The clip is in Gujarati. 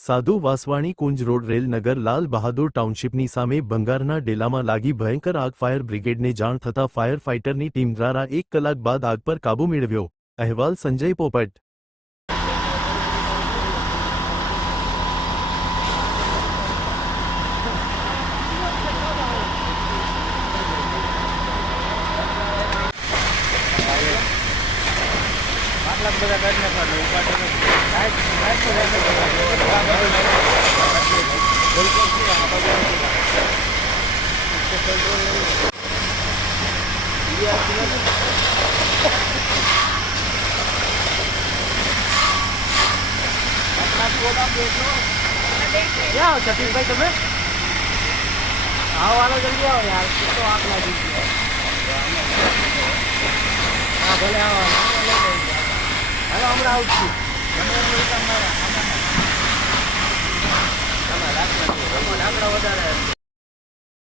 સાધુ વાસવાણી કુંજ રોડ રેલનગર લાલ બહાદુર ટાઉનશીપની સામે બંગારના ડેલામાં લાગી ભયંકર આગ. ફાયર બ્રિગેડને જાણ થતાં ફાયર ફાઇટરની ટીમ દ્વારા 1 કલાક બાદ આગ પર કાબૂ મેળવ્યો. અહેવાલ સંજય પોપટ. सतीश भाई तुम्हें आओ वालो जल्दी आओ यार तो आग लगी हाँ बोले आओ हेलो हम आउट